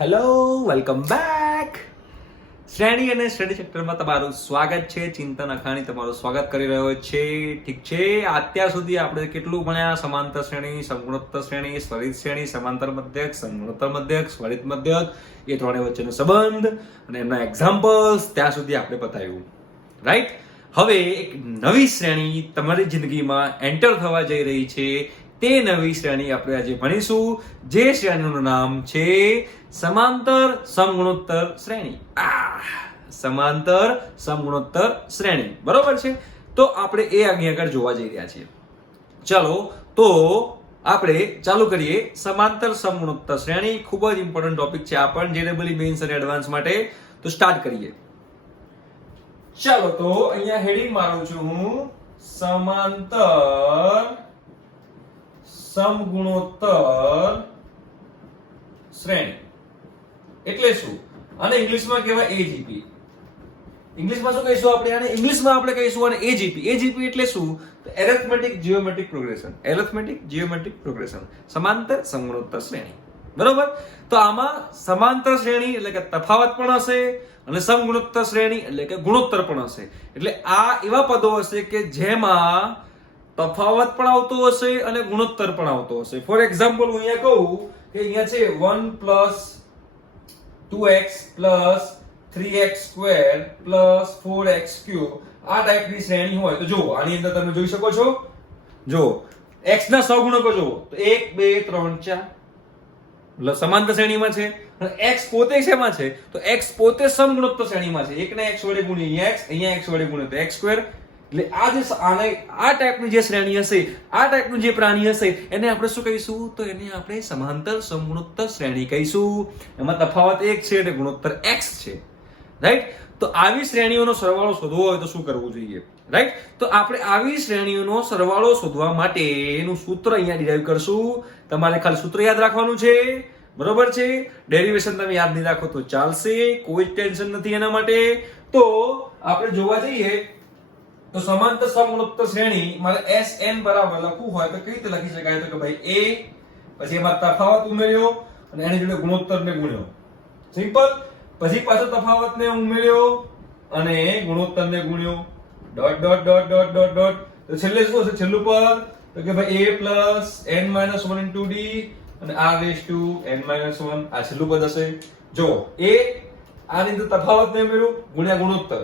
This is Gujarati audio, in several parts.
Hello welcome back. શ્રેણી અને શ્રેણી સેક્ટરમાં તમારું સ્વાગત છે. ચિંતન અખાણી તમારું સ્વાગત કરી રહ્યો છે. ઠીક છે, અત્યાર સુધી આપણે કેટલું ભણ્યા? સમાંતર શ્રેણી, સમગુણોત્તર શ્રેણી, સ્વરિત શ્રેણી, સમાંતર મધ્યક, સમગુણોત્તર મધ્યક, સ્વરિત મધ્યક, એ ત્રણેય વચ્ચેનો સંબંધ અને એમના એક્ઝામ્પલ્સ ત્યાં સુધી આપણે બતાવ્યું, રાઈટ? હવે એક નવી શ્રેણી તમારી જિંદગીમાં એન્ટર થવા જઈ રહી છે. તે નવી શ્રેણી આપણે આજે ભણીશું, જે શ્રેણીનું નામ છે સમાંતર સમગુણોત્તર શ્રેણી. સમાંતર સમગુણોત્તર શ્રેણી, બરોબર છે? તો આપણે એ આગળ જોવા જઈ રહ્યા છીએ. ચલો તો આપણે ચાલુ કરીએ. સમાંતર સમગુણોત્તર શ્રેણી ખૂબ જ ઇમ્પોર્ટન્ટ ટોપિક છે આ પણ જેડબલઈ મેઇન્સ અને એડવાન્સ માટે. તો સ્ટાર્ટ કરીએ. ચાલો તો અહીંયા હેડિંગ મારું છું હું, સમાંતર સમગુણોત્તર શ્રેણી એટલે શું? અને ઇંગ્લિશમાં કહેવાય એજીપી. ઇંગ્લિશમાં શું કહીશું આપણે આને? ઇંગ્લિશમાં આપણે કહીશું આને એજીપી. એજીપી એટલે શું? તો arithmetic geometric progression. Arithmetic geometric progression, સમાંતર સમગુણોત્તર શ્રેણી, બરોબર? તો આમાં સમાંતર શ્રેણી એટલે કે તફાવત પણ હશે અને સમગુણોત્તર શ્રેણી એટલે કે ગુણોત્તર પણ હશે. એટલે આ એવા પદો હશે કે જેમાં તફાવત પણ આવતો હશે અને ગુણોત્તર પણ આવતો હશે. ફોર એક્ઝામ્પલ હું અહીંયા કહું કે અહીંયા છે 1 + 2x + 3x² + 4x³ આ ટાઈપની શ્રેણી હોય તો જો આની અંદર તમે જોઈ શકો છો, જો x ના સહગુણકો જો તો 1 2 3 4 સમાંતર શ્રેણીમાં છે. અને x પોતે શેમાં છે? તો x પોતે સમગુણોત્તર શ્રેણીમાં છે. 1 ને x વડે ગુણીએ x, અહીંયા x વડે ગુણીએ તો x². એટલે આ જે આ ટાઈપની જે શ્રેણી હશે, આ ટાઈપનું જે પ્રાણી હશે એને આપણે શું કહીશું? તો એને આપણે સમાંતર સમગુણોત્તર શ્રેણી કહીશું. એમાં તફાવત 1 છે અને ગુણોત્તર x છે, રાઈટ? તો આવી શ્રેણીઓનો સરવાળો શોધવો હોય તો શું કરવું જોઈએ, રાઈટ? તો આપણે આવી શ્રેણીઓનો સરવાળો શોધવા માટે એનું સૂત્ર અહીંયા ડિરાઈવ કરશું. તમારે ખાલી સૂત્ર યાદ રાખવાનું છે, બરોબર છે? ડેરિવેશન તમે યાદ નહીં રાખો તો ચાલશે, કોઈ ટેન્શન નથી એના માટે. તો આપણે જોવા જઈએ તો સમાંતર સમગુણોત્તર શ્રેણી મારે Sn બરાબર લખવું હોય તો કઈ રીતે લખી શકાય? તો કે ભાઈ a પછી એમાં તફાવત ઉમેર્યો અને એની જોડે ગુણોત્તરને ગુણ્યો, સિમ્પલ. પછી પાછો તફાવતને ઉમેર્યો અને ગુણોત્તરને ગુણ્યો, dot dot dot dot dot dot. તો છેલ્લે શું હશે? છેલ્લું પદ તો કે ભાઈ a + n - 1 * d અને r⁻n - 1 આ છેલ્લું પદ હશે. જો a આની અંદર તફાવતને ઉમેર્યું ગુણ્યા ગુણોત્તર,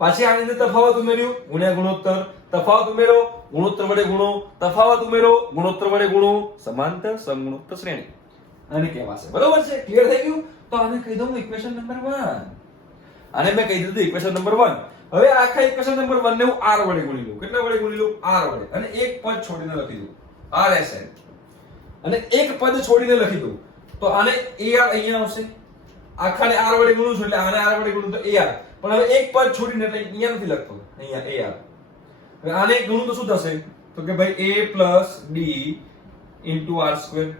પાછી આની અંદર તફાવત ઉમેર્યું ગુણ્યા ગુણોત્તર, તફાવત ઉમેરો ગુણોત્તર વડે ગુણો, તફાવત ઉમેરો ગુણોત્તર વડે ગુણો, સમાંતર સમગુણોત્તર શ્રેણી આને કહેવાશે, બરોબર છે? ક્લિયર થઈ ગયું? તો આને કહી દઉં ઇક્વેશન નંબર 1. આને મેં કહી દીધું ઇક્વેશન નંબર 1. હવે આખા ઇક્વેશન નંબર 1 ને હું r વડે ગુણી લઉં. કેટલા વડે ગુણી લઉં? r વડે. અને એક પદ છોડીને લખી દઉં rsn, અને એક પદ છોડીને લખી દઉં તો આને ar અહીંયા આવશે. આખાને r વડે ગુણું છું એટલે આને r વડે ગુણું તો ar. પણ હવે એક પદ છોડીને એટલે અહીંયા નથી લખતો, અહીંયા ar. હવે આને ગુણું તો શું થશે? તો કે ભાઈ a + d * r².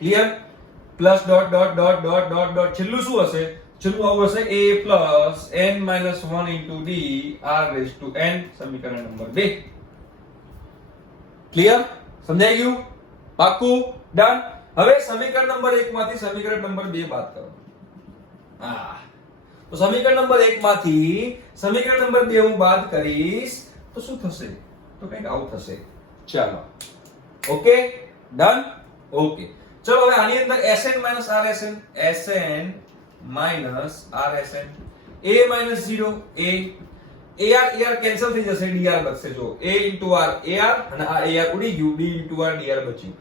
Clear? Plus dot dot dot dot dot dot છેલ્લું શું હશે? છેલ્લું આવું હશે a + n - 1 * d r⁻n, સમીકરણ નંબર 2. ક્લિયર? સમજાઈ ગયું? પાક્કું? ડન? હવે સમીકરણ નંબર 1 માંથી સમીકરણ નંબર 2 બાદ કરો. તો સમીકરણ નંબર 1 માંથી સમીકરણ નંબર 2 હું બાદ કરીશ તો શું થશે? તો કંઈક આવું થશે. ચાલો, ઓકે, ડન, ઓકે. ચલો હવે આની અંદર Sn - rsn, Sn - rsn, a - 0 a, ar cancel થઈ જશે, dr બચશે. જો a * r ar અને આ ar ઉડી ગયું, d * r dr બચ્યું.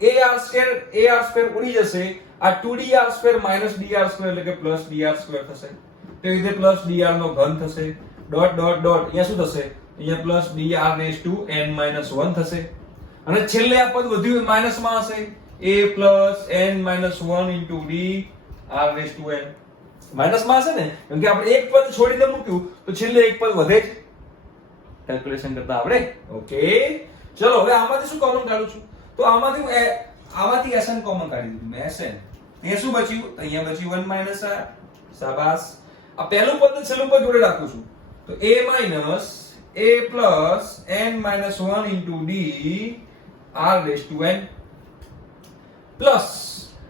ar² ઉડી જશે, આ 2dr² - dr² એટલે કે +dr² થશે. તે રીતે +dr નો ઘન થશે. ડોટ ડોટ ડોટ અહીંયા શું થશે? અહીંયા +dr⁻n - 1 થશે. અને છેલ્લે આ પદ વધ્યું માઈનસમાં હશે, a + n - 1 * d r⁻n. માઈનસમાં હશે ને, કેમ કે આપણે એક પદ છોડીને મૂક્યું તો છેલ્લે એક પદ વધે જ કેલ્ક્યુલેશન કરતા આપણે. ઓકે, ચલો હવે આમાંથી શું કોમન કાઢું છું? તો આમાંથી હું આમાંથી Sn કોમન કાઢી દીધું મેં. Sn એ શું બચ્યું? અહીંયા બચ્યું 1 - r. શાબાશ. આ પહેલું પદ ને છેલ્લું પદ જોડે રાખું છું તો a - n - 1 * d r⁻n plus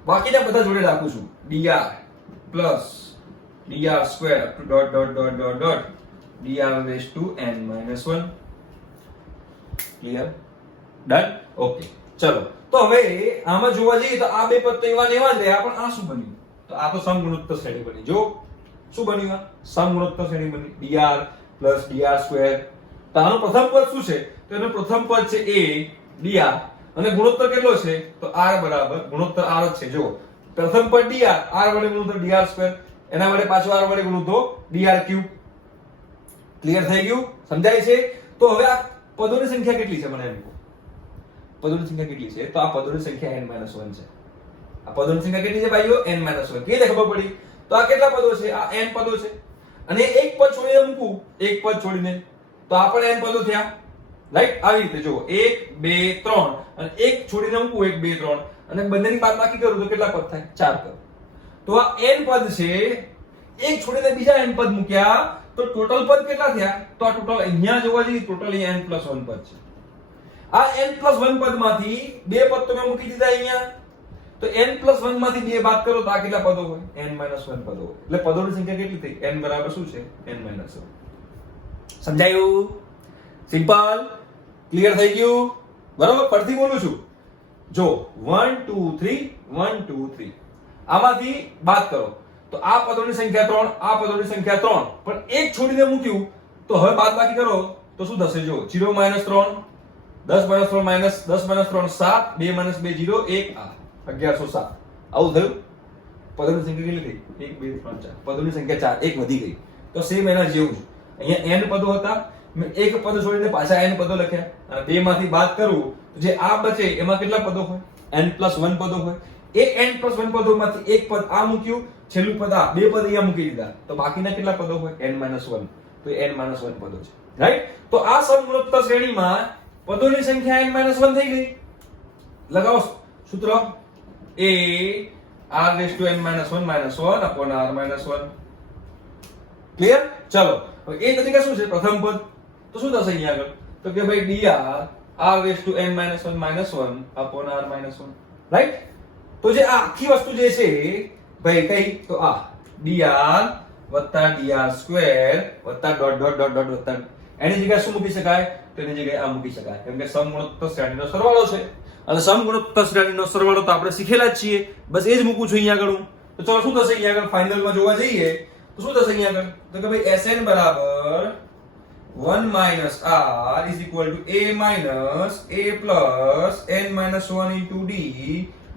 બાકીના બધા જોડે રાખું છું dr plus dr square up to dot dot dot dot dot dr raise to n minus 1. Clear? Done? Okay. ચલો તો હવે આમાં જોવા જઈએ તો આ બે પદ તો એવા ને એવા જ રહ્યા, પણ આ શું બન્યું? તો આ તો સમગુણોત્તર શ્રેણી બની. જો શું બન્યું? આ સમગુણોત્તર શ્રેણી બની. dr plus dr square. તો આનું પ્રથમ પદ શું છે? તો એનું પ્રથમ પદ છે a dr અને ગુણોત્તર કેટલો છે? તો r બરાબર ગુણોત્તર r જ છે. જો પ્રથમ પદ dr, r વડે ગુણો તો dr સ્ક્વેર, એના વડે પાછો r વડે ગુણો તો dr ક્યુબ. ક્લિયર થઈ ગયું? સમજાય છે? તો હવે આ પદોની સંખ્યા કેટલી છે મને એમ કહો. પદોની સંખ્યા કેટલી છે? તો આ પદોની સંખ્યા n 1 છે. આ પદોની સંખ્યા કેટલી છે ભાઈઓ? n 1. કેવી રીતે ખબર પડી? તો આ કેટલા પદો છે? આ n પદો છે. અને એક પદ છોડીને મૂકું, એક પદ છોડીને, તો આ પણ n પદો થયા. રાઈટ? આવી રીતે જો 1 2 3 અને એક છોડીને મૂકું 1 2 3 અને બંનેની બાદબાકી કરું તો કેટલા પદ થાય? 4 પદ. તો આ n પદ છે, એક છોડીને બીજા n પદ મૂક્યા તો ટોટલ પદ કેટલા થયા? તો આ ટોટલ અહીંયા જોવા જઈએ ટોટલ n + 1 પદ છે. આ n + 1 પદમાંથી બે પદ તો મેં મૂકી દીધા અહીંયા. તો n + 1 માંથી બે બાદ કરો તો આ કેટલા પદો હોય? n - 1 પદો હોય. એટલે પદોની સંખ્યા કેટલી થઈ? n બરાબર શું છે? n - 1. સમજાયું? સિમ્પલ? ક્લિયર થઈ ગયું? બરાબર? ફરીથી બોલું છું. જો 1 2 3 1 2 3 આમાંથી બાદ કરો તો આ પદોની સંખ્યા 3, આ પદોની સંખ્યા 3, પણ એક છોડીને મૂક્યું તો હવે બાદબાકી કરો તો શું થશે? જો 0 - 3 10 - 3 - 10 - 3 7 2 - 2 0 1 આ 1107. આવું થયું. પદોની સંખ્યા કેટલી થઈ? 1 2 3 4. પદોની સંખ્યા 4, એક વધી ગઈ. તો સેમ એના જેવું જ. અહીંયા n પદો હતા, મેં એક પદ છોડીને પાછા n પદો લખ્યા અને બે માંથી બાદ કરું તો જે આ બચે એમાં કેટલા પદો હોય? n + 1 પદો હોય. એ n + 1 પદોમાંથી એક પદ આ મૂક્યું, છેલ્લું પદ આ, બે પદ અહીંયા મૂકી દીધા તો બાકીના કેટલા પદો હોય? n - 1. તો n - 1 પદો છે. રાઈટ? તો આ સમગુણોત્તર શ્રેણીમાં પદોની સંખ્યા n - 1 થઈ ગઈ. લગાવો સૂત્ર a r⁻n - 1 - 1/r - 1. ક્લિયર? ચલો હવે એ તરીકે શું છે? પ્રથમ પદ. તો શું થશે અહીંયા આગળ? તો કે ભાઈ dr r⁻n - 1 - 1/r - 1. રાઈટ? તો જે આ આખી વસ્તુ જે છે ભાઈ કઈ? તો આ dr dr square dot dot dot dot વત્તા એની જગ્યાએ શું મૂકી શકાય? તો એની જગ્યાએ આ મૂકી શકાય, કેમ કે સમગુણોત્તર શ્રેણીનો સરવાળો છે અને સમગુણોત્તર શ્રેણીનો સરવાળો તો આપણે શીખેલા જ છીએ. બસ એ જ મૂકું છું અહીંયા આગળ. તો ચલો શું થશે અહીંયા આગળ ફાઇનલમાં જોવા જઈએ તો શું થશે અહીંયા આગળ? તો કે ભાઈ Sn બરાબર 1 - r = a - a + n - 1 * d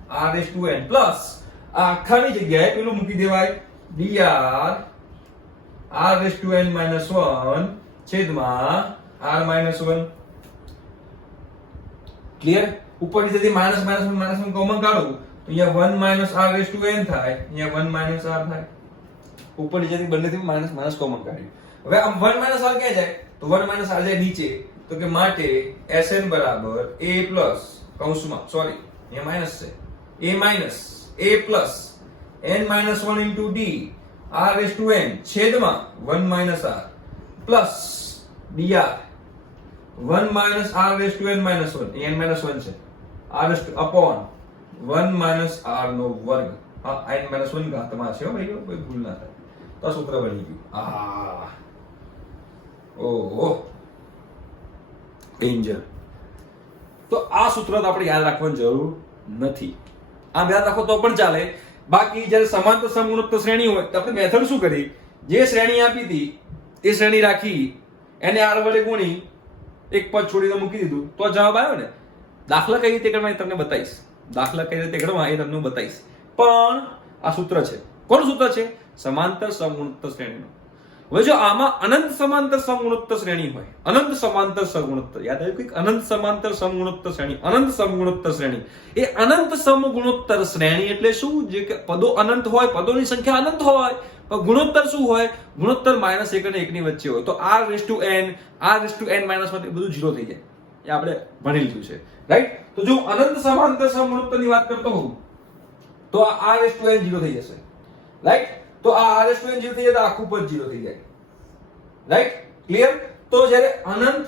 r⁻n plus આ આખાની જગ્યાએ પેલું મૂકી દેવાય dr r⁻n - 1 છેદમાં r - 1. ક્લિયર? ઉપર નીચેથી -1 કોમન કાઢું તો અહીંયા 1 - r⁻n થાય, અહીંયા 1 - r થાય. ઉપર નીચેથી બંનેથી માઇનસ કોમન કાઢ્યું. હવે આમ 1 - r ક્યાં જાય? તો 1 - r જાય નીચે. તો કે માટે Sn બરાબર a પ્લસ કૌંસમાં સોરી અહીંયા માઈનસ છે a minus a plus n - 1 * d r⁻n છેદમાં 1 - r plus dr 1 - r⁻n - 1 n - 1 છે r અપોન 1 - r નો વર્ગ. આ n - 1 ઘાતમાં છે હો ભાઈઓ, કોઈ ભૂલ ના થાય. તો આ સૂત્ર બની ગયું. આ ઓહો ડેન્જર. તો આ સૂત્ર તો આપણે યાદ રાખવાની જરૂર નથી. આમ યાદ રાખો તો પણ ચાલે. બાકી જ્યારે સમાંતર સમગુણોત્તર શ્રેણી હોય તો આપણે મેથડ શું કરી? જે શ્રેણી આપી હતી એ શ્રેણી રાખી, એને r વડે ગુણી, એક પદ છોડીને મૂકી દીધું તો જવાબ આવ્યો ને. દાખલા કઈ રીતે કરવા એ તમને બતાવીશ. દાખલા કઈ રીતે કરવા એ તમને બતાવીશ. પણ આ સૂત્ર છે. કોનું સૂત્ર છે? સમાંતર સમગુણોત્તર શ્રેણીનું. હવે જો આમાં અનંત સમાંતર સમગુણોત્તર શ્રેણી હોય, અનંત સમાંતર સમગુણોત્તર, યાદ આવ્યું કે અનંત સમાંતર સમગુણોત્તર શ્રેણી, અનંત સમગુણોત્તર શ્રેણી. એ અનંત સમગુણોત્તર શ્રેણી એટલે શું? જે કે પદો અનંત હોય, પદોની સંખ્યા અનંત હોય, પણ ગુણોત્તર શું હોય? ગુણોત્તર -1 અને 1 ની વચ્ચે હોય. તો r⁻n r⁻n - 1 બધું 0 થઈ જાય. એ આપણે ભણી લીધું છે. રાઈટ? તો જો અનંત સમાંતર સમગુણોત્તરની વાત કરતો હોઉં તો આ r⁻n 0 થઈ જશે. રાઈટ? તો આ r⁻n 0 થઈ જાય તો આખું પદ 0 થઈ જાય. રાઈટ? ક્લિયર? તો જ્યારે અનંત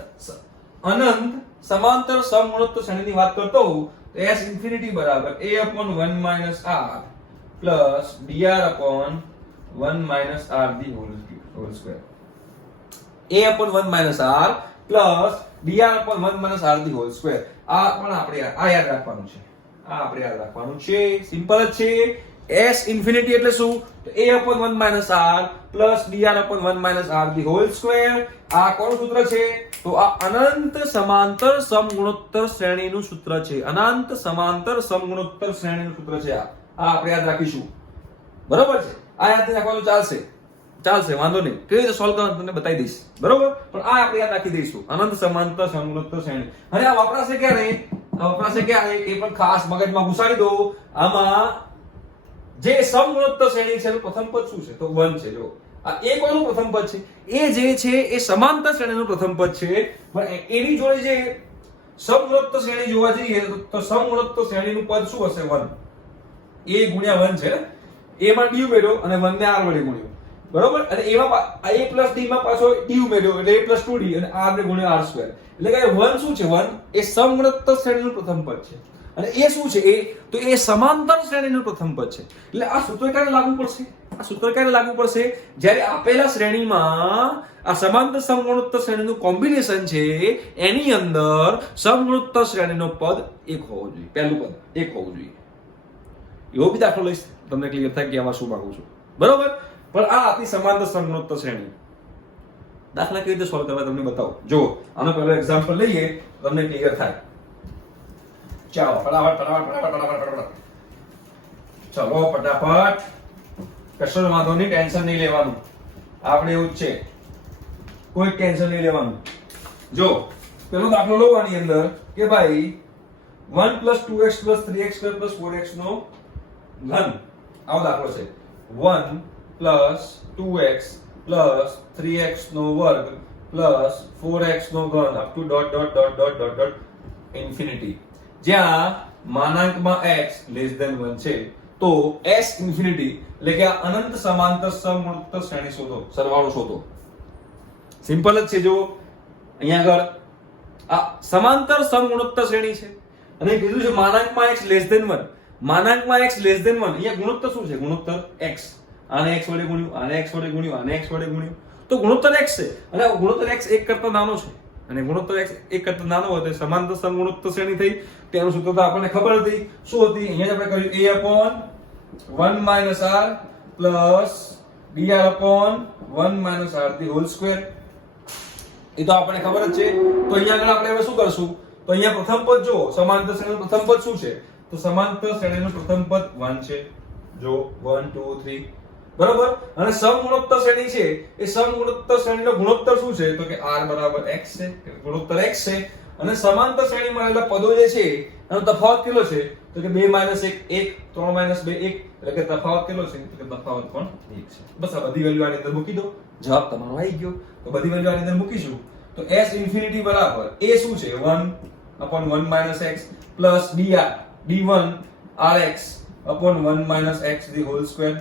સમાંતર સમગુણોત્તર શ્રેણીની વાત કરતો હોઉં તો s ઇન્ફિનિટી બરાબર a upon 1 minus r plus dr upon 1 minus r the whole square. a upon 1 minus r plus dr upon 1 minus r the whole square. આ પણ આપણે આ યાદ રાખવાનું છે. આ આપણે યાદ રાખવાનું છે. સિમ્પલ જ છે. s ઇન્ફિનિટી એટલે શું? તો a upon 1 minus r plus dr upon 1 minus r the whole square. આ કોનું સૂત્ર છે? તો આ અનંત સમાંતર સમગુણોત્તર શ્રેણીનું સૂત્ર છે. અનંત સમાંતર સમગુણોત્તર શ્રેણીનું સૂત્ર છે. આ આપણે યાદ રાખીશું. બરોબર છે? આ યાદ રાખવાનું ચાલશે. ચાલશે, વાંધો નહીં. કેવી રીતે સોલ્વ કરવાનું તમને બતાવી દઈશ. બરોબર? પણ આ આપણે યાદ રાખી દઈશું. અનંત સમાંતર સમગુણોત્તર શ્રેણી. અને આ વપરાશે ક્યારે? આ વપરાશે ક્યારે? એ પણ ખાસ મગજમાં ઘુસાડી દો. આમાં જે સમગુણોત્તર શ્રેણી છે એનું પ્રથમ પદ શું છે? તો 1 છે. જો આ એ કોનું પ્રથમ પદ છે? એ જે છે એ સમાંતર શ્રેણીનું પ્રથમ પદ છે. પણ એની જોડે જે સમગુણોત્તર શ્રેણી જોવા જઈએ તો સમગુણોત્તર શ્રેણીનું પદ શું હશે? 1. a ગુણ્યા 1 છે ને? a માં d ઉમેર્યો અને 1 ને r વડે ગુણ્યો. બરોબર? અને એમાં a + d માં પાછો d ઉમેર્યો એટલે a + 2d અને r ને ગુણ્યો r સ્ક્વેર. એટલે કે 1 શું છે? 1 એ સમગુણોત્તર શ્રેણીનું પ્રથમ પદ છે. અને એ શું છે? એ તો એ સમાંતર શ્રેણીનું પ્રથમ પદ છે. એટલે આ સૂત્ર ક્યારે લાગુ પડશે? આ સૂત્ર ક્યારે લાગુ પડશે? જ્યારે આપેલા શ્રેણીમાં આ સમાંતર સમગુણોત્તર શ્રેણીનું કોમ્બિનેશન છે એની અંદર સમગુણોત્તર શ્રેણીનો પદ 1 હોવો જોઈએ. પહેલું પદ 1 હોવું જોઈએ. એવો બી દાખલો લઈશ તમને ક્લિયર થાય કે આમાં શું માંગુ છું. બરોબર? પણ આ હતી સમાંતર સમગુણોત્તર શ્રેણી. દાખલા કેવી રીતે સોલ્વ કરવા તમને બતાવો. જો આનો પહેલો એક્ઝામ્પલ લઈએ તમને ક્લિયર થાય. ચાલો ફટાફટ. ચલો ફટાફટ. કશો વાંધો નહીં, ટેન્શન નહીં લેવાનું. આપણે એવું જ છે, કોઈ ટેન્શન નહીં લેવાનું. જો પેલો દાખલો લો આની અંદર કે ભાઈ 1 + 2x + 3x + 4x નો ઘન. આવો દાખલો છે. 1 + 2x + 3x નો વર્ગ + 4x નો ઘન અપ ટુ ... ઇન્ફિનિટી. જ્યાં માનાંકમાં x <1 છે તો s ઇન્ફિનિટી એટલે કે આ અનંત સમાંતર સમગુણોત્તર શ્રેણી શોધો, સરવાળો શોધો. સિમ્પલ જ છે. જો અહીંયા આગળ આ સમાંતર સમગુણોત્તર શ્રેણી છે અને કીધું છે માનાંકમાં x <1. માનાંકમાં x <1. અહીંયા ગુણોત્તર શું છે? ગુણોત્તર x. આને x વડે ગુણ્યું, આને x વડે ગુણ્યું, આને x વડે ગુણ્યું તો ગુણોત્તર x છે. અને ગુણોત્તર x 1 કરતા નાનો છે. અને ગુણોત્તર x 1 કરતા નાનો હોય તો સમાંતર સમગુણોત્તર શ્રેણી થઈ. તેનું સૂત્ર તો આપણને ખબર હતી. શું હતી? અહીંયા આપણે કર્યું a upon 1 minus r plus dr upon 1 minus r the whole square. એ તો આપણને ખબર જ છે. તો અહીંયા આગળ આપણે હવે શું કરશું? તો અહીંયા પ્રથમ પદ જો સમાંતર શ્રેણીનું પ્રથમ પદ શું છે? તો સમાંતર શ્રેણીનું પ્રથમ પદ 1 છે. જો 1 2 3 બરોબર. અને સમગુણોત્તર શ્રેણી છે એ સમગુણોત્તર શ્રેણીનો ગુણોત્તર શું છે? તો કે r બરાબર x છે. ગુણોત્તર x છે. અને સમાંતર શ્રેણીમાં રહેલા પદો જે છે એનો તફાવત કેટલો છે? તો કે 2 - 1 1, 3 - 2 1. એટલે કે તફાવત કેટલો છે? તો કે તફાવત પણ 1 છે. બસ આ બધી વેલ્યુ આની અંદર મૂકી દો. જવાબ તમારો આવી ગયો. તો બધી વેલ્યુ આની અંદર મૂકીશું તો s ઇન્ફિનિટી બરાબર a શું છે? 1/1 - x plus dr d1 rx upon 1 - x the whole square.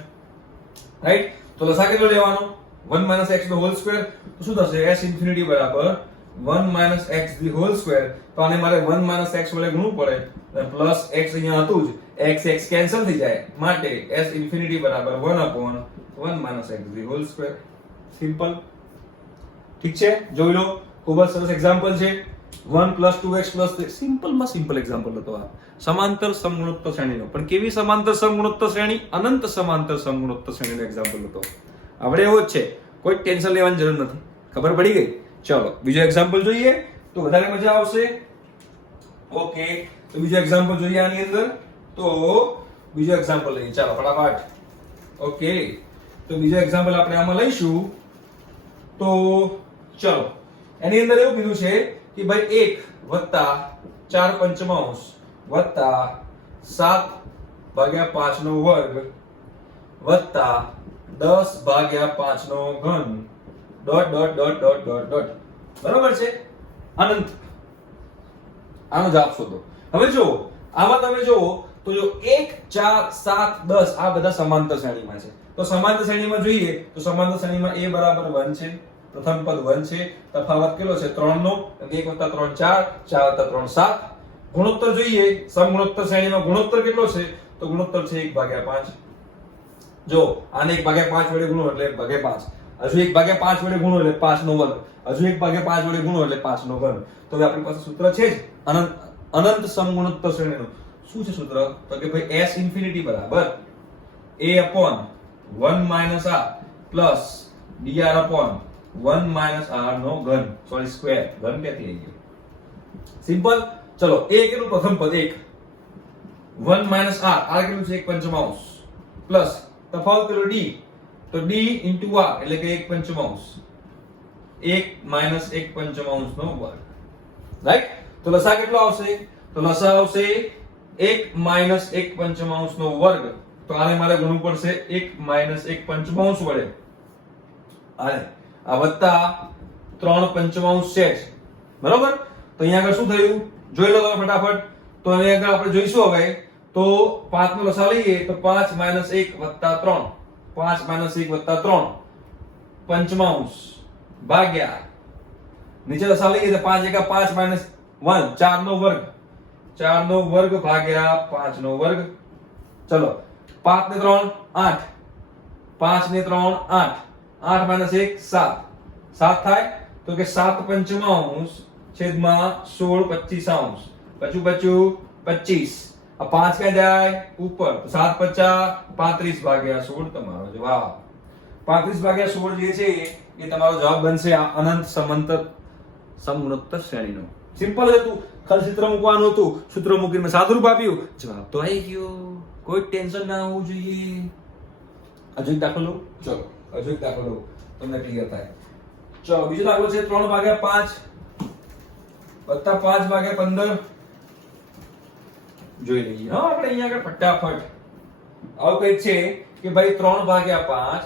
Right? તો લસા કેટલો લેવાનો? 1 - x the whole square. તો શું થશે? s ઇન્ફિનિટી બરાબર 1 - x the whole square. તો આને મારે 1 - x વડે ગુણવું પડે અને પ્લસ x અહીંયા હતું જ. x કેન્સલ થઈ જાય. માટે s ઇન્ફિનિટી બરાબર 1/1 - x the whole square. Simple. ઠીક છે? જોઈ લો. ખૂબ જ સરસ એક્ઝામ્પલ છે. 1 + 2x + 3. સિમ્પલમાં સિમ્પલ એક્ઝામ્પલ હતો આ. સમાંતર સમગુણોત્તર શ્રેણીનો. પણ કેવી સમાંતર સમગુણોત્તર શ્રેણી? અનંત સમાંતર સમગુણોત્તર શ્રેણીનો એક્ઝામ્પલ હતો. આપણે એવો જ છે, કોઈ ટેન્શન લેવાની જરૂર નથી. ખબર પડી ગઈ? ચલો બીજો એક્ઝામ્પલ જોઈએ તો વધારે મજા આવશે. ઓકે, તો બીજો એક્ઝામ્પલ જોઈએ આની અંદર. તો બીજો એક્ઝામ્પલ લઈએ. ચાલો ફટાફટ. ઓકે, તો બીજો એક્ઝામ્પલ આપણે આમાં લઈશું. તો ચલો એની અંદર એવું કીધું છે કે ભાઈ 1 + 4/5 વત્તા 7/5 નો વર્ગ વત્તા 10/5 નો ઘન ... બરાબર છે? અનંત. આનો જવાબ શોધો. હવે જો આમાં તમે જો તો જો 1 4 7 10 આ બધા સમાંતર શ્રેણીમાં છે. તો સમાંતર શ્રેણીમાં જોઈએ તો સમાંતર શ્રેણીમાં a બરાબર 1 છે. પ્રથમ પદ 1 છે. તફાવત કેટલો છે? 3 નો. 1 + 3 4, 4 + 3 7. ગુણોત્તર જોઈએ, સમગુણોત્તર શ્રેણીમાં ગુણોત્તર કેટલો છે? તો ગુણોત્તર છે 1/5. જો આને 1/5 વડે ગુણો એટલે 1/5, હજુ 1/5 વડે ગુણો એટલે 5 નો વર્ગ, હજુ 1/5 વડે ગુણો એટલે 5 નો વર્ગ. તો હવે આપણી પાસે સૂત્ર છે જ અનંત સમગુણોત્તર શ્રેણીનું. શું છે સૂત્ર? તો કે ભાઈ s ઇન્ફિનિટી બરાબર a upon 1 - r plus dr upon 1 - r નો ઘન, સોરી સ્ક્વેર. ઘન ક્યાંથી આવી ગયો? સિમ્પલ. ચલો a કેટલું? પ્રથમ પદ 1 1 - r કેટલું છે? 1/5 પ્લસ તફાવત કેટલો? d, તો d * r એટલે કે 1/5, 1 - 1/5 નો વર્ગ. રાઈટ? તો લસા કેટલો આવશે? તો લસા આવશે 1 - 1/5 નો વર્ગ. તો આને મારે ગુણવું પડશે 1 - 1/5 વડે. આને આ વત્તા 3/5 છે જ. બરોબર? તો અહીંયા આગળ શું થયું? જોઈ લો તમે ફટાફટ. તો અહીંયા આગળ આપણે જોઈશું હવે. તો 5 નો લસા લઈએ તો 5 - 1 + 3, 5 - 1 + 3 પંચમાંશ ભાગ્યા નીચે લસા લઈએ તો 5 * 5 - 1 4 નો વર્ગ, 4 નો વર્ગ ભાગ્યા 5 નો વર્ગ. ચલો 5 ને 3 8, 5 ને 3 8, 8 - 1 7, 7 થાય. તો કે 7/5 છેદમાં 16 25 બચ્યું 25. આ 5 ક્યાં જાય? ઉપર. તો 7 × 5 35 ભાગ્યા 16 તમારો જવાબ. 35 ભાગ્યા 16 જે છે એ તમારો જવાબ બનશે આ અનંત સમાંતર સમગુણોત્તર શ્રેણીનો. સિમ્પલ હતું. ખાલી સૂત્ર મૂકવાનું હતું, સૂત્ર મૂકીને સાદુરૂપ આપ્યું, જવાબ તો આવી ગયો. કોઈ ટેન્શન ના હોવું જોઈએ. હજુ એક દાખલો. ચલો હજુ એક દાખલો તમને ક્લિયર થાય. ચલો બીજો દાખલો છે 3/5 વત્તા 5/15. જોઈ લઈએ હા આપણે અહીંયા આગળ ફટાફટ. આવું કઈ છે કે ભાઈ 3/5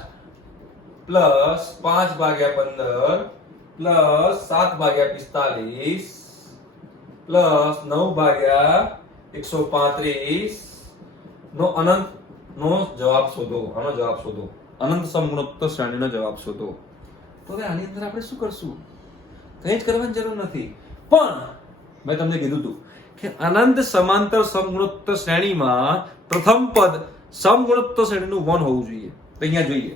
પ્લસ 5/15 પ્લસ 7/45 પ્લસ 9/135 નો અનંત નો જવાબ શોધો. આનો જવાબ શોધો. અનંત સમગુણોત્તર શ્રેણીનો જવાબ શોધો. તો હવે આની અંદર આપણે શું કરશું? કંઈ જ કરવાની જરૂર નથી. પણ મેં તમને કીધું હતું કે અનંત સમાંતર સમગુણોત્તર શ્રેણીમાં પ્રથમ પદ સમગુણોત્તર શ્રેણીનું 1 હોવું જોઈએ. તો અહીંયા જોઈએ.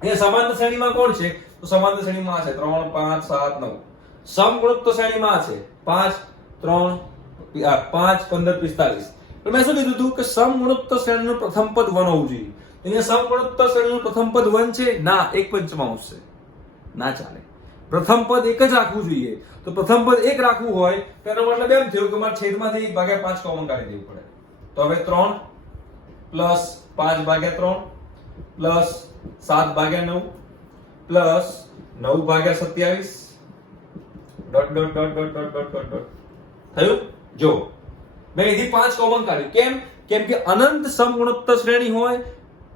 અહીંયા સમાંતર શ્રેણીમાં કોણ છે? તો સમાંતર શ્રેણીમાં છે 3 5 7 9. સમગુણોત્તર શ્રેણીમાં છે 5 3 5 15 45. પણ મેં શું કીધું હતું કે સમગુણોત્તર શ્રેણીનું પ્રથમ પદ 1 હોવું જોઈએ. અહીંયા સમગુણોત્તર શ્રેણીનું પ્રથમ પદ 1 છે ના 1/5 છે. ના ચાલે. પ્રથમ પદ એક જ રાખવું જોઈએ. તો પ્રથમ પદ એક રાખવું હોય તો એનો મતલબ એમ થયો કે મારે છેદમાંથી 1/5 કોમન કાઢી દેવું પડે. તો હવે 3 plus 5/3 plus 7/9 plus 9/27 dot dot dot dot dot dot dot થયું. જો મેં અહીંથી 5 કોમન કાઢ્યું. કેમ? કેમ કે અનંત સમગુણોત્તર શ્રેણી હોય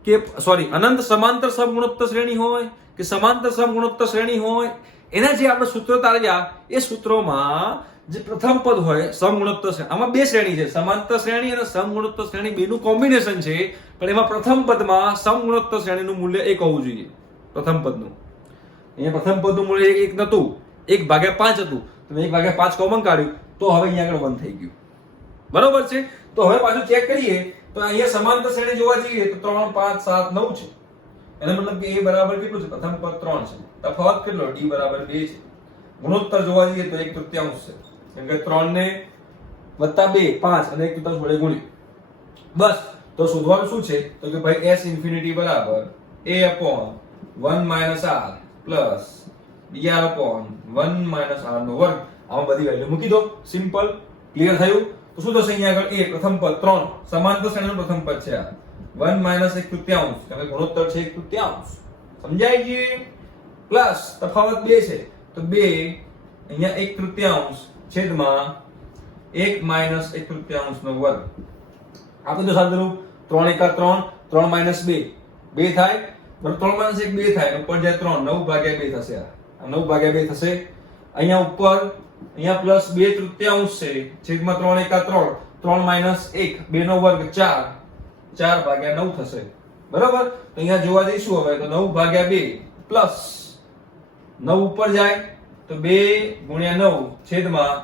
કે સોરી અનંત સમાંતર સમગુણોત્તર શ્રેણી હોય કે સમાંતર સમગુણોત્તર શ્રેણી હોય, એના જે આપણે સૂત્રો તાર્યા એ સૂત્રોમાં જે પ્રથમ પદ હોય સમગુણોત્તર શ્રેણી, આમાં બે શ્રેણી છે, સમાંતર શ્રેણી અને સમગુણોત્તર શ્રેણી બેનું કોમ્બિનેશન છે. પણ એમાં પ્રથમ પદમાં સમગુણોત્તર શ્રેણીનું મૂલ્ય 1 હોવું જોઈએ. પ્રથમ પદનું અહીંયા પ્રથમ પદનું મૂલ્ય 1 નતું, 1/5 હતું. તો મેં 1/5 કોમન કાઢ્યું તો હવે અહીંયા આગળ 1 થઈ ગયું. બરોબર છે? તો હવે પાછું ચેક કરીએ તો અહીંયા સમાંતર શ્રેણી જોવા જઈએ તો 3 5 7 9 છે. એનો મતલબ કે a બરાબર કેટલું છે? પ્રથમ પદ 3 છે. તફાવત કેટલો? d બરાબર 2 છે. ગુણોત્તર જોવા જઈએ તો 1/3 છે. કેમ કે 3 ને વત્તા 2 5 અને 1/3 વડે ગુણી. બસ. તો શોધવાનું શું છે? તો કે ભાઈ s ઇન્ફિનિટી બરાબર a upon 1 - r plus dr upon 1 - r નો વર્ગ. આમાં બધી વેલ્યુ મૂકી દો. સિમ્પલ. ક્લિયર થયું? તો શું થશે અહીંયા આગળ? a પ્રથમ પદ 3 સમાંતર શ્રેણીનું પ્રથમ પદ છે આ 1 - 1/3 કેમ કે ગુણોત્તર છે 1/3. સમજાઈ ગયું? પ્લસ તફાવત 2 છે તો 2 અહીંયા 1/3 છેદમાં 1 - 1/3 નો વર્ગ. આપી દો સાદુરૂપ. 3 × 3 3 - 2 2 થાય. 3 - 1 2 થાય. ઉપર જાય 3 9/2 થશે. આ 9/2 થશે. અહીંયા ઉપર અહીંયા પ્લસ 2/3 છે છેદમાં 3 × 3 3 - 1 2 નો વર્ગ 4 4/9 થશે. બરાબર? તો અહીંયા જોવા જઈશું હવે તો 9/2 પ્લસ 9 ઉપર જાય તો 2 × 9 છેદમાં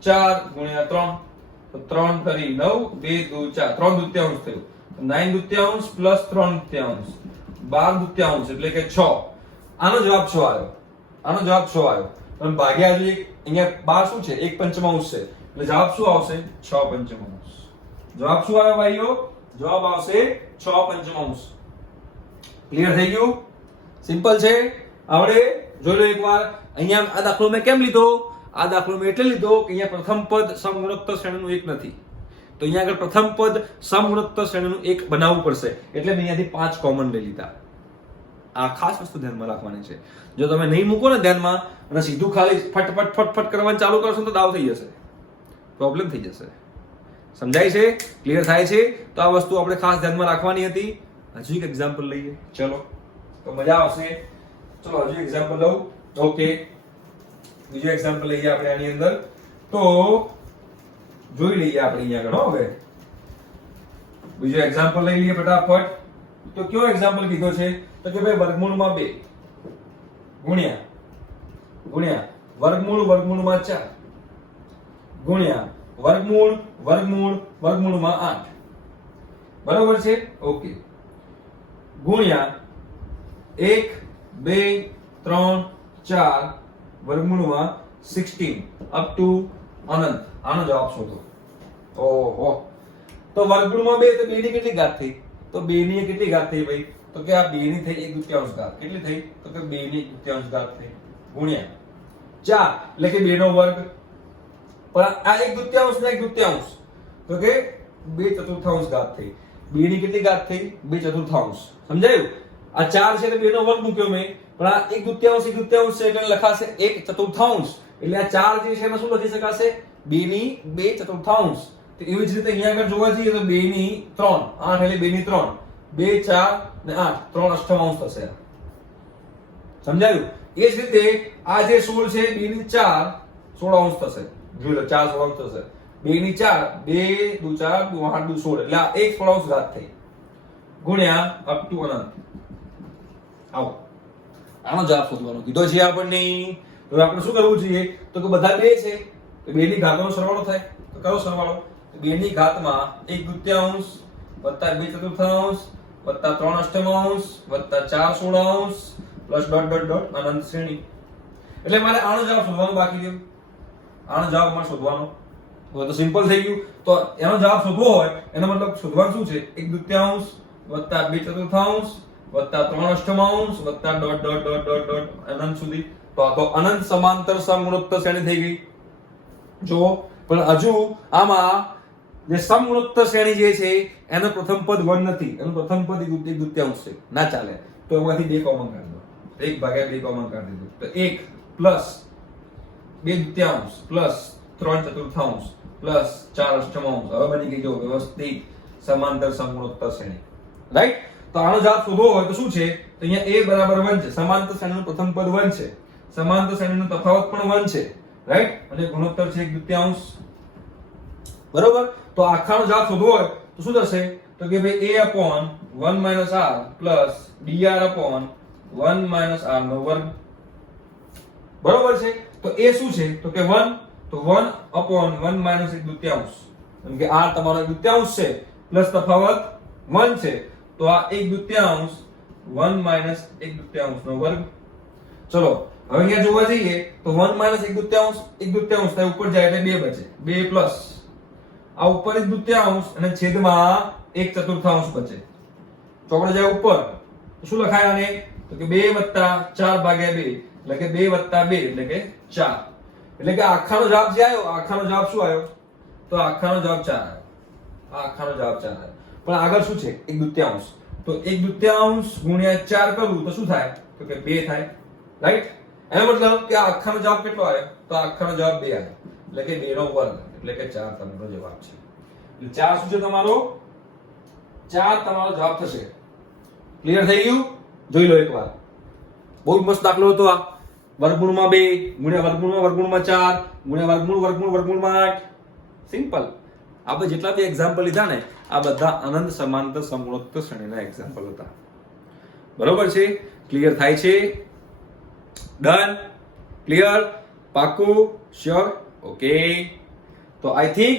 4 × 3 તો 3 તરી 9, 2 દુ 4, 3 દૂત્યાંશ થયું. 9 દૂત્યાંશ પ્લસ 3 દૂત્યાંશ 12 દૂત્યાંશ એટલે કે 6. આનો જવાબ 6 આવ્યો. આનો જવાબ 6 આવ્યો. અને ભાગ્યા હજી અહીંયા 12 શું છે? 1 પંચમાંશ છે. એટલે જવાબ શું આવશે? 6 પંચમાંશ. જવાબ શું આવ્યો ભાઈઓ? જવાબ આવશે 6 પંચમાંશ. ક્લિયર થઈ ગયું? સિમ્પલ છે. આવડે? જોઈ લો એકવાર. અહીંયા આ દાખલો મેં કેમ લીધો? આ દાખલો મેં એટલે લીધો કે અહીંયા પ્રથમ પદ સમગુણોત્તર શ્રેણીનું એક નથી. તો અહીંયા આગળ પ્રથમ પદ સમગુણોત્તર શ્રેણીનું એક બનાવવું પડશે. એટલે મેં અહીંયાથી 5 કોમન લઈ લીધા. આ ખાસ વસ્તુ ધ્યાનમાં રાખવાની છે. જો તમે નહીં મૂકો ને ધ્યાનમાં અને સીધું ખાલી ફટફટ ફટફટ કરવાનું ચાલુ કરશો તો દાવ થઈ જશે, પ્રોબ્લેમ થઈ જશે. સમજાય છે? ક્લિયર થાય છે? તો આ વસ્તુ આપણે ખાસ ધ્યાનમાં રાખવાની હતી. હજુ એક એક્ઝામ્પલ લઈએ. ચલો, તો મજા આવશે. ચલો હજુ એક્ઝામ્પલ લઉં. ઓકે, બીજું એક્ઝામ્પલ લઈએ આપણે આની અંદર. તો જોઈ લઈએ આપણે અહીંયા આગળ. હવે બીજું એક્ઝામ્પલ લઈ લઈએ ફટાફટ. તો કયો એક્ઝામ્પલ કીધો છે? તો કે ભાઈ વર્ગમૂળમાં 2 ગુણ્યા વર્ગમૂળમાં 4 ગુણ્યા વર્ગમૂળમાં 8. બરોબર છે? ઓકે. ગુણ્યા 1 2 3 4 વર્ગમૂળમાં 16 અપ ટુ અનંત. આનો જવાબ શોધો. ઓહો, તો વર્ગમૂળમાં 2 તો 2 ની કેટલી ઘાત થઈ? તો 2 ની કેટલી ઘાત થઈ ભાઈ? તો કે આ 2 ની થઈ 1/2 ઘાત. કેટલી થઈ? તો કે 2 ની 1/2 ઘાત થઈ. ગુણ્યા 4 એટલે કે 2 નો વર્ગ. પણ આ 1/2 ને 1/2 તો કે 2/4 ઘાત થઈ. 2 ની કેટલી ઘાત થઈ? 2/4. સમજાયું? આ 4 છે એટલે 2 નો વર્ગ મૂક્યો મેં. પણ આ 1/2 છે એટલે લખાશે 1/4. એટલે આ 4 જે છે એમાં શું લખી શકાશે? 2 ની 2/4. તો એવી જ રીતે અહીંયા આગળ જોવા જઈએ તો 2 ની 3, 8 એટલે 2 ની 3, 2 4 ને 8, 3 અષ્ટમાંશ થશે. સમજાયું? એ જ રીતે આ જે 16 છે 2 ની 4 16 થશે. જોઈ લો 4 16 થશે. 2 ની 4 2 દુ 4 દુ 8 દુ 16 એટલે આ 1/16 ઘાત થઈ. ગુણ્યા અપ ટુ અનંત. આવો આનો જવાબ શોધવાનો કીધો છે આપણને. હવે આપણે શું કરવું જોઈએ? તો કે બધા 2 છે તો 2 ની ઘાતનો સરવાળો થાય. તો કરો સરવાળો. 2 ની ઘાતમાં 1/2 વત્તા 2/4 વત્તા 3 અષ્ટમાંશ વત્તા 4 16 પ્લસ ડોટ ડોટ ડોટ અનંત શ્રેણી. એટલે મારે આનો જવાબ શોધવાનો બાકી રહ્યો. આનો જવાબ મારે શોધવાનો. હવે તો સિમ્પલ થઈ ગયું. તો એનો જવાબ શોધવો હોય એનો મતલબ શોધવાનું શું છે? 1/2 વત્તા 2/4 વત્તા 3 અષ્ટમાંશ વત્તા dot dot dot dot dot અનંત સુધી. તો આ તો અનંત સમાંતર સમગુણોત્તર શ્રેણી થઈ ગઈ. જો પણ હજુ આમાં જે સમગુણોત્તર શ્રેણી જે છે એનો પ્રથમ પદ 1 નથી. એનું પ્રથમ પદ 1/2 છે. ના ચાલે. તો એમાંથી 2 કોમન કાઢી દો. 1/2 કોમન કાઢી દીધું. તો 1 પ્લસ 2/2 પ્લસ 3/4 પ્લસ 4 અષ્ટમાંશ. હવે બની ગઈ જો વ્યવસ્થિત સમાંતર સમગુણોત્તર શ્રેણી. રાઈટ? તો આનો જવાબ શોધવો હોય તો શું છે? તો અહીંયા a બરાબર 1 છે. સમાંતર શ્રેણીનું પ્રથમ પદ 1 છે. સમાંતર શ્રેણીનો તફાવત પણ 1 છે. રાઈટ? અને ગુણોત્તર છે 1/2. બરોબર? તો આખાનો જવાબ શોધવો હોય તો શું થશે? તો કે ભાઈ a upon 1 minus r plus dr upon 1 minus r નો વર્ગ. બરોબર છે? તો a શું છે? તો કે 1. તો 1 upon 1 minus 1/2. કેમ કે r તમારો 1/2 છે પ્લસ તફાવત 1 છે. તો આ 1/2 1 minus 1/2 નો વર્ગ. ચલો હવે અહીંયા જોવા જઈએ તો 1 minus 1/2 થાય ઉપર જાય એટલે 2 બચે. 2 પ્લસ આ ઉપર 1/2 અને છેદમાં 1/4 બચે. ચોકડો જાય ઉપર તો શું લખાય આને? તો કે 2 + 4/2 એટલે કે 2 + 2 એટલે કે 4. એટલે કે આખાનો જવાબ જે આવ્યો, આખાનો જવાબ શું આવ્યો? તો આખાનો જવાબ 4 આવ્યો. આ આખાનો જવાબ 4 આવ્યો. પણ આગળ શું છે? 1/2. તો 1/2 ગુણ્યા 4 કરું તો શું થાય? તો કે 2 થાય. રાઈટ? એનો મતલબ કે આ આખાનો જવાબ કેટલો આવ્યો? તો આખાનો જવાબ 2 આવ્યો. એટલે કે 2 નો વર્ગ એટલે કે 4 તમારો જવાબ છે. એટલે 4 શું છે તમારો? 4 તમારો જવાબ થશે. ક્લિયર થઈ ગયું? જોઈ લો એકવાર. બહુ મસ્ત દાખલો હતો આ. વર્ગમૂળમાં 2 ગુણ્યા વર્ગમૂળમાં 4 ગુણ્યા વર્ગમૂળમાં 8. સિમ્પલ. આપણે જેટલા બી એક્ઝામ્પલ લીધા ને આ બધા અનંત સમાંતર સમગુણોત્તર શ્રેણીના એક્ઝામ્પલ હતા. બરોબર છે? ક્લિયર થાય છે? ડન? ક્લિયર? પાકું? શ્યોર? ઓકે. તો આઈ થિંક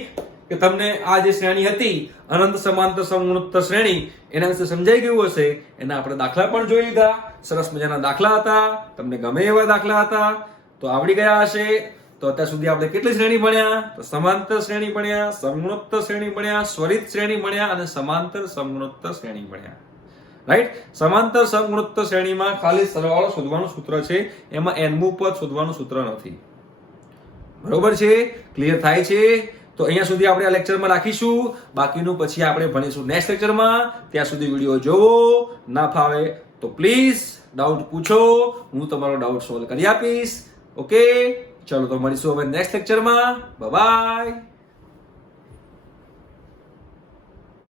કે તમને આ જે શ્રેણી હતી અનંત સમાંતર સમગુણોત્તર શ્રેણી એના વિશે સમજાઈ ગયું હશે. એના આપણે દાખલા પણ જોઈ લીધા. સરસ મજાના દાખલા હતા, તમને ગમે એવા દાખલા હતા, તો આવડી ગયા હશે. તો અત્યાર સુધી આપણે કેટલી શ્રેણી ભણ્યા? તો સમાંતર શ્રેણી ભણ્યા, સમગુણોત્તર શ્રેણી ભણ્યા, સ્વરિત શ્રેણી ભણ્યા અને સમાંતર સમગુણોત્તર શ્રેણી ભણ્યા. રાઈટ? સમાંતર સમગુણોત્તર શ્રેણીમાં ખાલી સરવાળો શોધવાનું સૂત્ર છે, એમાં nમું પદ શોધવાનું સૂત્ર નથી. બરોબર છે? ક્લિયર થાય છે? તો અહીંયા સુધી આપણે આ લેક્ચરમાં રાખીશું. બાકીનું પછી આપણે ભણીશું નેક્સ્ટ લેક્ચરમાં. ત્યાં સુધી વિડીયો જોવો. ના ફાવે તો પ્લીઝ ડાઉટ પૂછો, હું તમારો ડાઉટ સોલ્વ કરી આપીશ. ઓકે, ચલો તો મળીશું હવે નેક્સ્ટ લેક્ચરમાં. Bye bye.